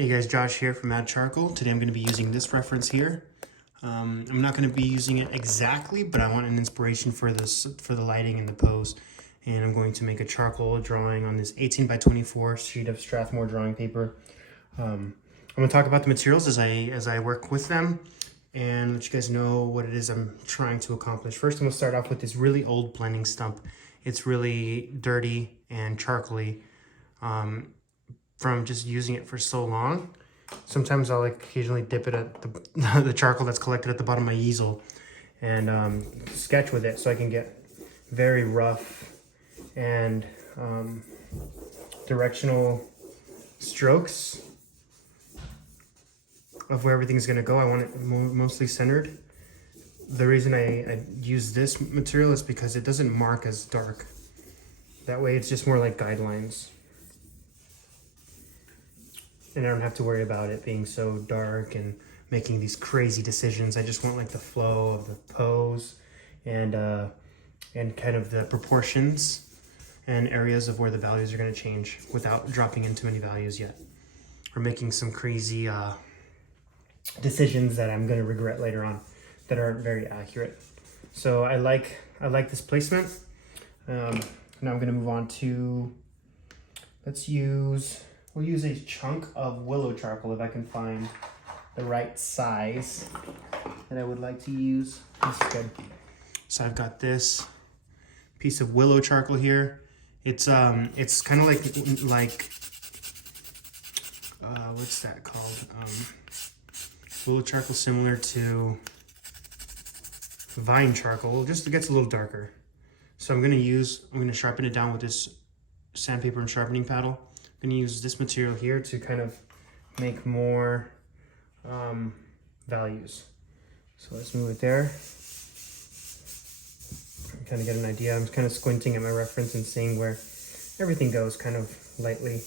Hey guys, Josh here from Add Charcoal. Today I'm going to be using this reference here. I'm not going to be using it exactly, but I want an inspiration for this, for the lighting and the pose. And I'm going to make a charcoal drawing on this 18 by 24 sheet of Strathmore drawing paper. I'm going to talk about the materials as I work with them and let you guys know what it is I'm trying to accomplish. First, I'm going to start off with this really old blending stump. It's really dirty and charcoaly. From just using it for so long. Sometimes I'll occasionally dip it at the charcoal that's collected at the bottom of my easel and sketch with it so I can get very rough and directional strokes of where everything's gonna go. I want it mostly centered. The reason I use this material is because it doesn't mark as dark. That way it's just more like guidelines. And I don't have to worry about it being so dark and making these crazy decisions. I just want like the flow of the pose and kind of the proportions and areas of where the values are going to change without dropping in too many values yet, or making some crazy decisions that I'm going to regret later on that aren't very accurate. So I like this placement. Now I'm going to move on to, we'll use a chunk of Willow charcoal if I can find the right size that I would like to use. This is good. So I've got this piece of Willow charcoal here. It's kind of like what's that called? Willow charcoal, similar to vine charcoal, just it gets a little darker. So I'm gonna sharpen it down with this sandpaper and sharpening paddle. I'm going to use this material here to kind of make more values. So let's move it there. Kind of get an idea. I'm kind of squinting at my reference and seeing where everything goes kind of lightly.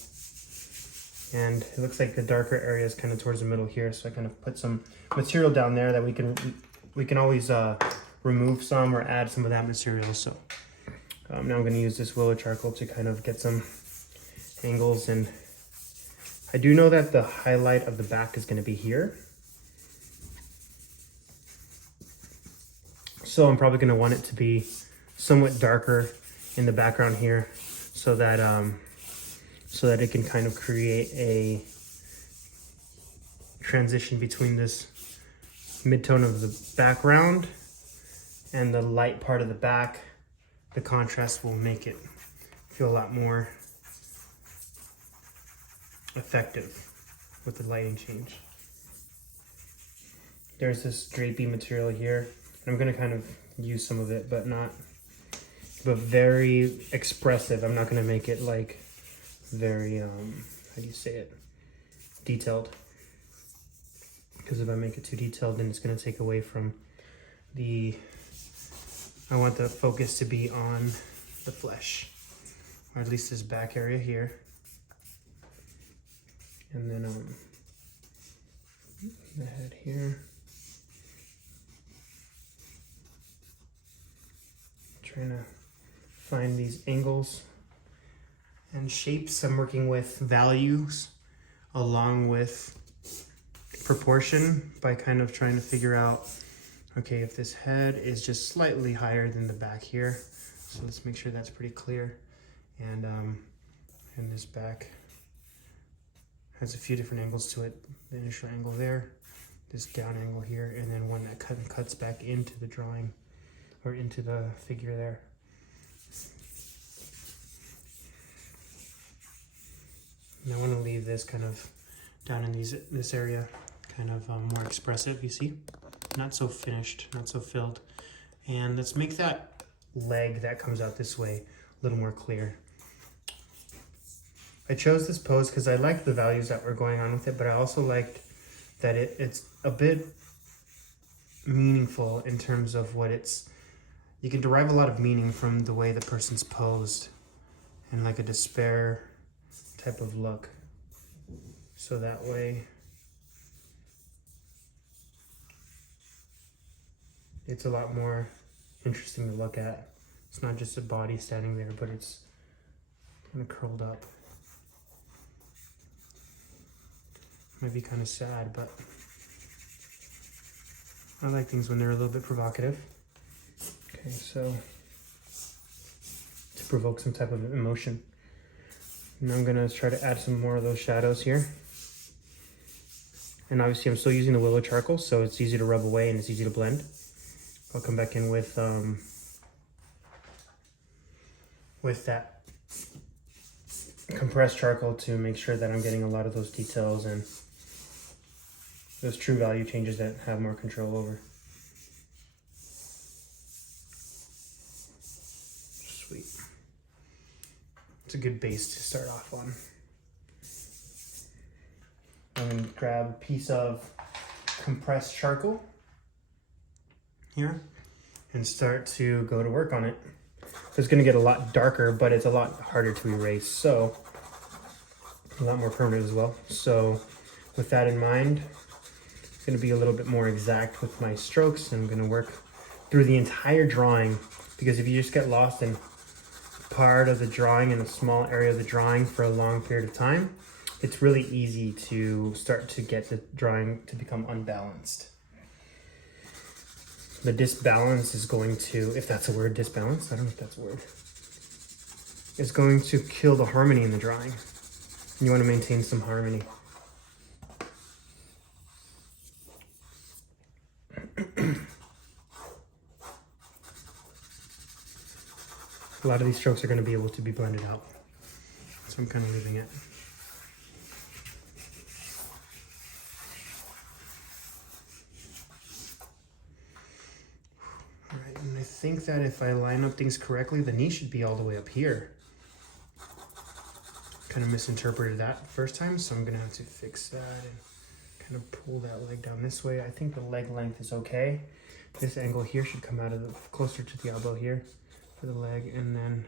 And it looks like the darker area is kind of towards the middle here. So I kind of put some material down there that we can always remove some or add some of that material. So now I'm going to use this Willow charcoal to kind of get some angles, and I do know that the highlight of the back is going to be here, so I'm probably going to want it to be somewhat darker in the background here so that it can kind of create a transition between this mid-tone of the background and the light part of the back. The contrast will make it feel a lot more effective with the lighting change. There's this drapey material here, and I'm going to kind of use some of it, but very expressive. I'm not going to make it like very how do you say it, detailed, because if I make it too detailed, then it's going to take away from I want the focus to be on the flesh, or at least this back area here. And then the head here. Trying to find these angles and shapes. I'm working with values along with proportion by kind of trying to figure out, okay, if this head is just slightly higher than the back here, so let's make sure that's pretty clear. And this back has a few different angles to it. The initial angle there, this down angle here, and then one that cuts back into the drawing or into the figure there. And I want to leave this kind of down in this area kind of more expressive, you see? Not so finished, not so filled. And let's make that leg that comes out this way a little more clear. I chose this pose because I liked the values that were going on with it, but I also liked that it's a bit meaningful in terms of what you can derive a lot of meaning from the way the person's posed and like a despair type of look. So that way it's a lot more interesting to look at. It's not just a body standing there, but it's kind of curled up. Might be kind of sad, but I like things when they're a little bit provocative. Okay, so to provoke some type of emotion. And I'm gonna try to add some more of those shadows here. And obviously I'm still using the Willow charcoal, so it's easy to rub away and it's easy to blend. I'll come back in with that compressed charcoal to make sure that I'm getting a lot of those details and those true value changes that have more control over. Sweet. It's a good base to start off on. I'm going to grab a piece of compressed charcoal here and start to go to work on it. It's going to get a lot darker, but it's a lot harder to erase, so a lot more permanent as well. So with that in mind, I'm going to be a little bit more exact with my strokes, and I'm going to work through the entire drawing, because if you just get lost in part of the drawing in a small area of the drawing for a long period of time, it's really easy to start to get the drawing to become unbalanced. The disbalance is going to, if that's a word, disbalance, I don't know if that's a word, is going to kill the harmony in the drawing. You want to maintain some harmony. A lot of these strokes are going to be able to be blended out, so I'm kind of leaving it. Alright, and I think that if I line up things correctly, the knee should be all the way up here. Kind of misinterpreted that first time, so I'm going to have to fix that and kind of pull that leg down this way. I think the leg length is okay. This angle here should come out of the, closer to the elbow here for the leg, and then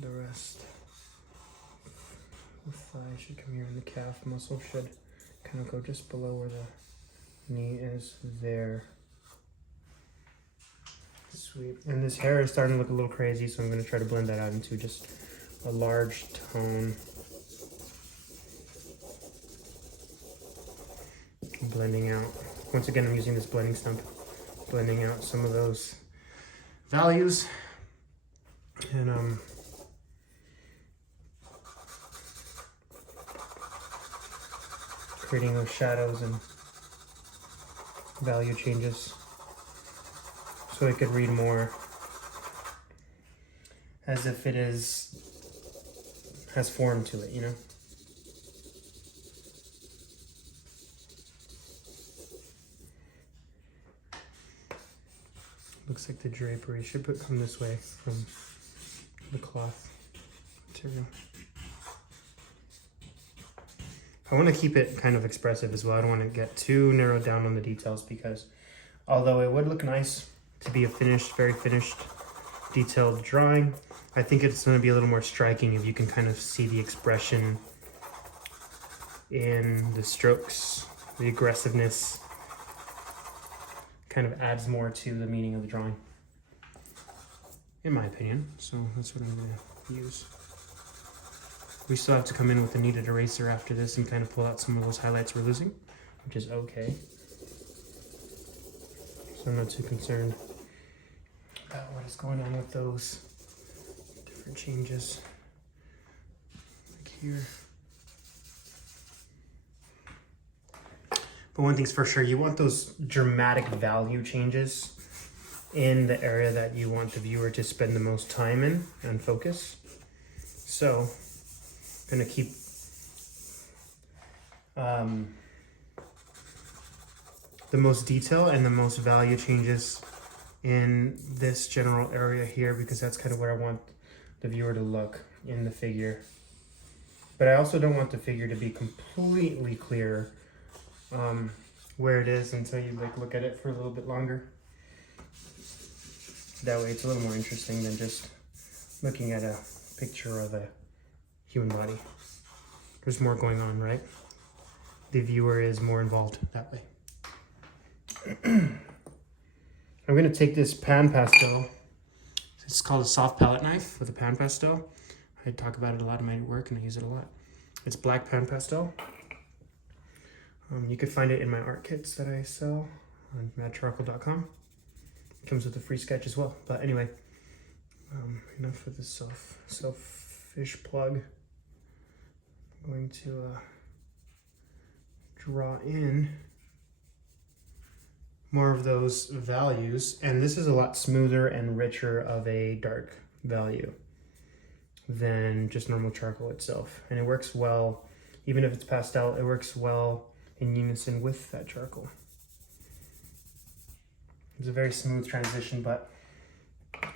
the rest. The thigh should come here, and the calf muscle should kind of go just below where the knee is there. Sweet. And this hair is starting to look a little crazy, so I'm going to try to blend that out into just a large tone. Blending out. Once again, I'm using this blending stump, blending out some of those values, and creating those shadows and value changes so it could read more as if it has form to it, you know? Looks like the drapery should come this way from the cloth material. I want to keep it kind of expressive as well. I don't want to get too narrowed down on the details, because although it would look nice to be a finished, very finished, detailed drawing, I think it's going to be a little more striking if you can kind of see the expression in the strokes, the aggressiveness. Kind of adds more to the meaning of the drawing, in my opinion. So that's what I'm going to use. We still have to come in with a kneaded eraser after this and kind of pull out some of those highlights we're losing, which is okay. So I'm not too concerned about what is going on with those different changes. Like here. But one thing's for sure, you want those dramatic value changes in the area that you want the viewer to spend the most time in and focus. So I'm going to keep the most detail and the most value changes in this general area here, because that's kind of where I want the viewer to look in the figure. But I also don't want the figure to be completely clear where it is until you look at it for a little bit longer. That way it's a little more interesting than just looking at a picture of a human body. There's more going on, right? The viewer is more involved that way. I'm going to take this pan pastel. It's called a soft palette knife with a pan pastel. I talk about it a lot in my work and I use it a lot. It's black pan pastel. You could find it in my art kits that I sell on madcharcoal.com. It comes with a free sketch as well. But anyway, enough for this selfish plug. I'm going to draw in more of those values, and this is a lot smoother and richer of a dark value than just normal charcoal itself, and it works well. Even if it's pastel, it works well in unison with that charcoal. It's a very smooth transition, but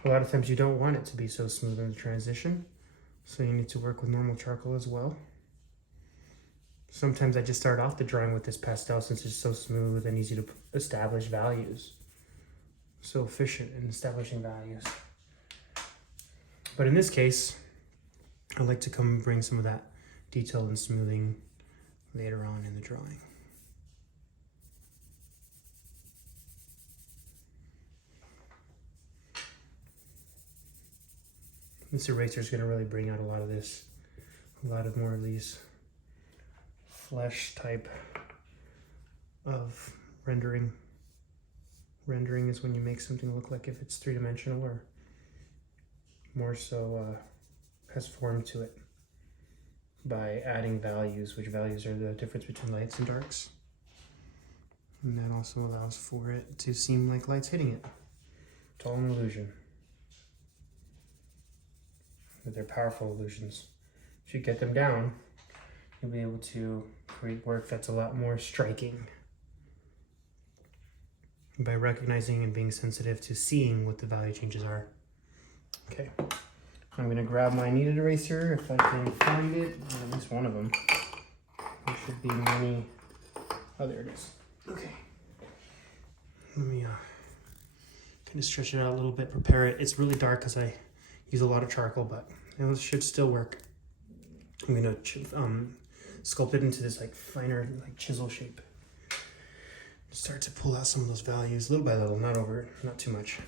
a lot of times you don't want it to be so smooth in the transition, so you need to work with normal charcoal as well. Sometimes I just start off the drawing with this pastel since it's so smooth and easy to establish values. So efficient in establishing values. But in this case, I like to come and bring some of that detail and smoothing later on in the drawing. This eraser is going to really bring out a lot of this, a lot of more of these flesh type of rendering. Rendering is when you make something look like if it's three-dimensional or more so has form to it by adding values, which values are the difference between lights and darks. And that also allows for it to seem like light's hitting it. It's all an illusion. But they're powerful illusions. If you get them down, you'll be able to create work that's a lot more striking by recognizing and being sensitive to seeing what the value changes are. Okay, I'm gonna grab my kneaded eraser if I can find it, at least one of them. There should be many. Oh, there it is. Okay, let me kind of stretch it out a little bit, prepare it. It's really dark because I use a lot of charcoal, but it should still work. I'm gonna sculpt it into this like finer like chisel shape. Start to pull out some of those values little by little, not over, not too much.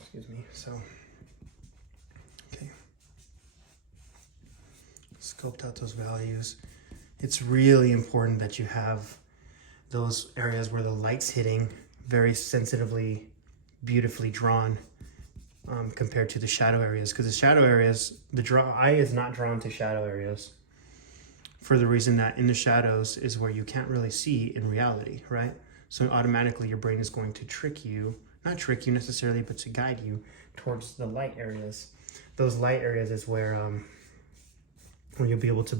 Excuse me. So, okay, sculpt out those values. It's really important that you have those areas where the light's hitting very sensitively, beautifully drawn. Compared to the shadow areas, because the shadow areas, eye is not drawn to shadow areas for the reason that in the shadows is where you can't really see in reality, right? So automatically your brain is going to trick you, not trick you necessarily, but to guide you towards the light areas. Those light areas is where you'll be able to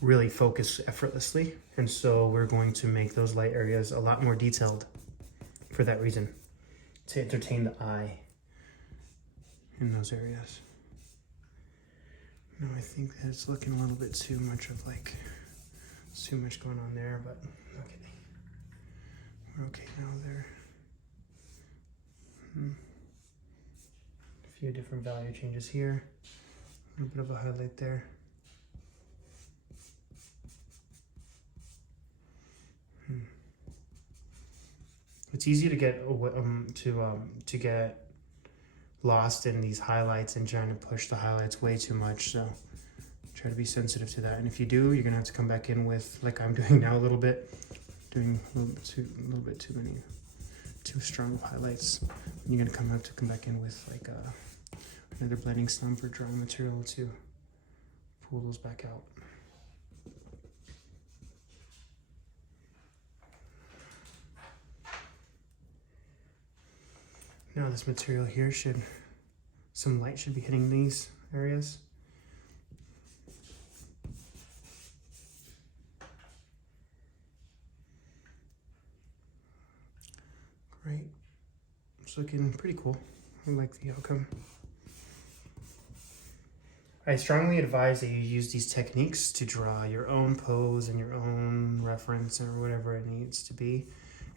really focus effortlessly. And so we're going to make those light areas a lot more detailed for that reason, to entertain the eye in those areas. No, I think that it's looking a little bit too much of like, too much going on there, but okay. We're okay now there. A few different value changes here. A little bit of a highlight there. It's easy to get lost in these highlights and trying to push the highlights way too much. So try to be sensitive to that. And if you do, you're gonna have to come back in with, like I'm doing now a little bit, doing a little bit too many, too strong of highlights. And you're gonna have to come back in with like another blending stump or drawing material to pull those back out. Now this material here some light should be hitting these areas. Great, it's looking pretty cool. I like the outcome. I strongly advise that you use these techniques to draw your own pose and your own reference or whatever it needs to be,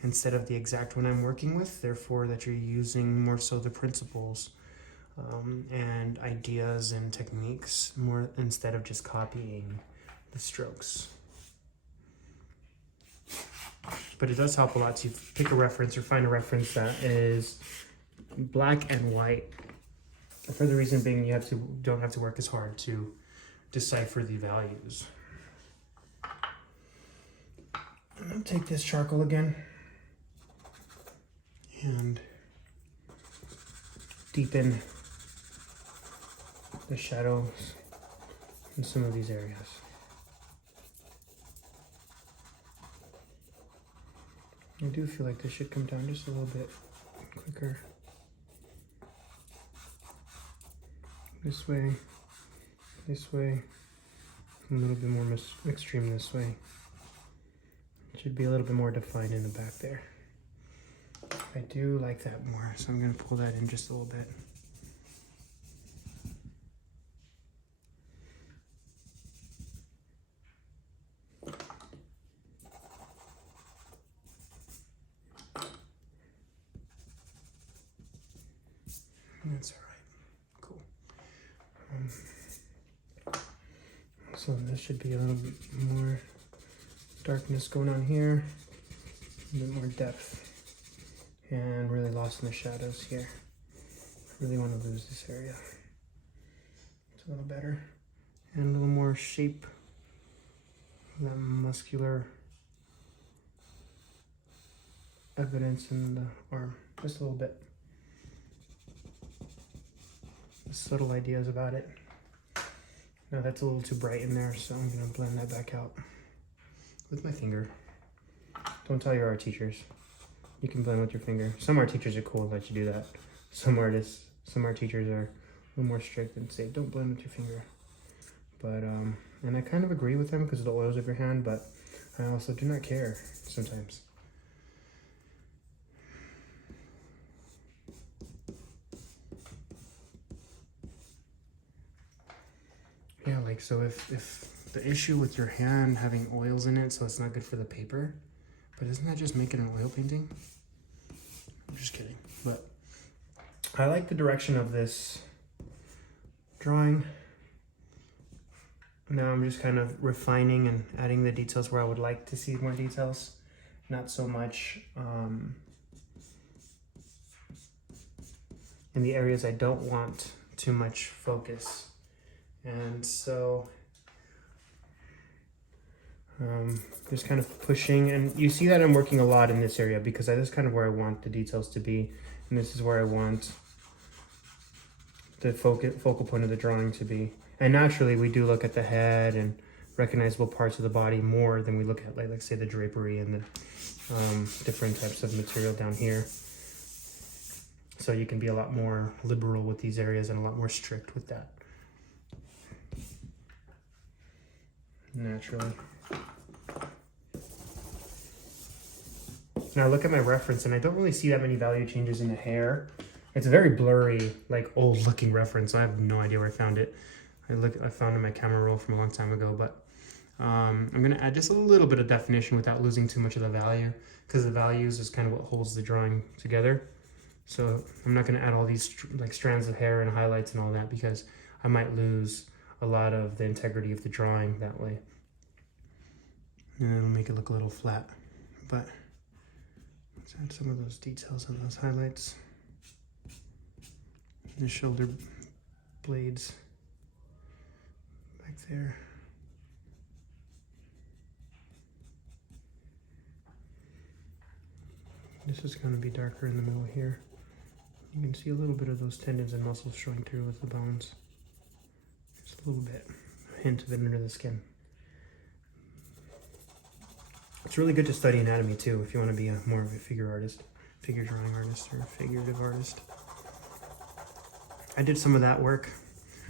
instead of the exact one I'm working with, therefore that you're using more so the principles and ideas and techniques more instead of just copying the strokes. But it does help a lot to pick a reference or find a reference that is black and white, for the reason being you don't have to work as hard to decipher the values. I'm gonna take this charcoal again and deepen the shadows in some of these areas. I do feel like this should come down just a little bit quicker. This way, a little bit more extreme this way. It should be a little bit more defined in the back there. I do like that more, so I'm going to pull that in just a little bit. That's all right. Cool. So this should be a little bit more darkness going on here, a bit more depth, and really lost in the shadows here. I really want to lose this area. It's a little better, and a little more shape, that muscular evidence in the arm, just a little bit. Subtle ideas about it. Now that's a little too bright in there, so I'm gonna blend that back out with my finger. Don't tell your art teachers. You can blend with your finger. Some art teachers are cool and let you do that. Some art teachers are a little more strict and say, don't blend with your finger. But, and I kind of agree with them because of the oils of your hand, but I also do not care sometimes. Yeah, like, so if the issue with your hand having oils in it, so it's not good for the paper, but isn't that just making an oil painting? I'm just kidding. But I like the direction of this drawing. Now I'm just kind of refining and adding the details where I would like to see more details. Not so much in the areas I don't want too much focus. And so just kind of pushing, and you see that I'm working a lot in this area because that is kind of where I want the details to be, and this is where I want the focal point of the drawing to be. And naturally we do look at the head and recognizable parts of the body more than we look at, like say the drapery and the different types of material down here. So you can be a lot more liberal with these areas and a lot more strict with that. Naturally. Now look at my reference, and I don't really see that many value changes in the hair. It's a very blurry, like old looking reference. I have no idea where I found it. I found it in my camera roll from a long time ago, but I'm gonna add just a little bit of definition without losing too much of the value, because the values is kind of what holds the drawing together. So I'm not gonna add all these like strands of hair and highlights and all that, because I might lose a lot of the integrity of the drawing that way. And it'll make it look a little flat. But let's add some of those details and those highlights. The shoulder blades back there. This is going to be darker in the middle here. You can see a little bit of those tendons and muscles showing through with the bones. Just a little bit, a hint of it under the skin. It's really good to study anatomy too if you want to be more of a figure drawing artist, or a figurative artist. I did some of that work,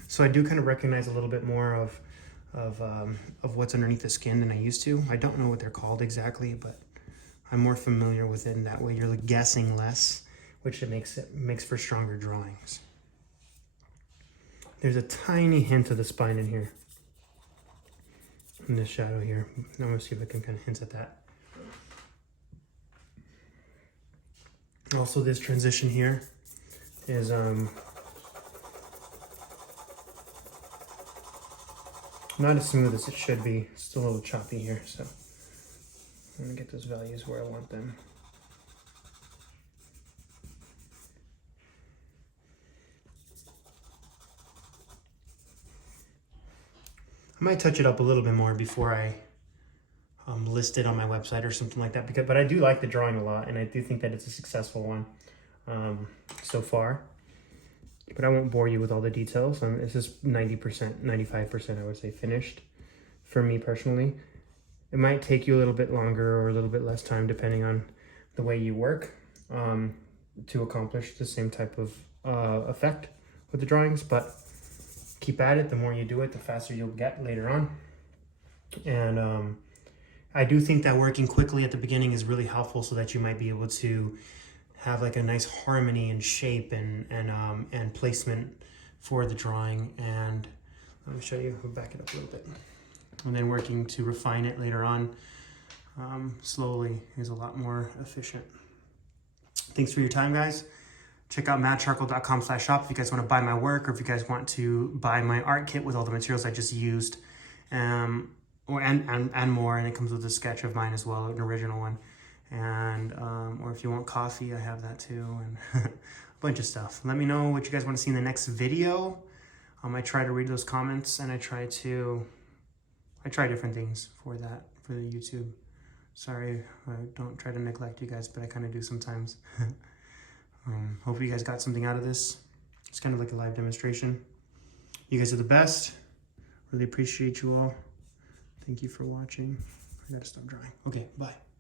so I do kind of recognize a little bit more of what's underneath the skin than I used to. I don't know what they're called exactly, but I'm more familiar with it in that way. You're like guessing less, which it makes for stronger drawings. There's a tiny hint of the spine in here, in this shadow here. I'm gonna see if I can kind of hint at that. Also, this transition here is not as smooth as it should be. It's still a little choppy here, so I'm gonna get those values where I want them. I might touch it up a little bit more before I listed on my website or something like that. But I do like the drawing a lot, and I do think that it's a successful one so far. But I won't bore you with all the details. This is 90%, 95%, I would say, finished for me personally. It might take you a little bit longer or a little bit less time depending on the way you work to accomplish the same type of effect with the drawings, but keep at it. The more you do it, the faster you'll get later on. And I do think that working quickly at the beginning is really helpful, so that you might be able to have like a nice harmony and shape and placement for the drawing. And let me show you, we'll back it up a little bit. And then working to refine it later on slowly is a lot more efficient. Thanks for your time, guys. Check out madcharcoal.com/shop if you guys want to buy my work, or if you guys want to buy my art kit with all the materials I just used, and more. And it comes with a sketch of mine as well, an original one. And or if you want coffee, I have that too, and a bunch of stuff. Let me know what you guys want to see in the next video. I try to read those comments, and I try different things for the YouTube. Sorry, I don't try to neglect you guys, but I kind of do sometimes. Hopefully you guys got something out of this. It's kind of like a live demonstration. You guys are the best. Really appreciate you all. Thank you for watching. I gotta stop drawing. Okay, bye.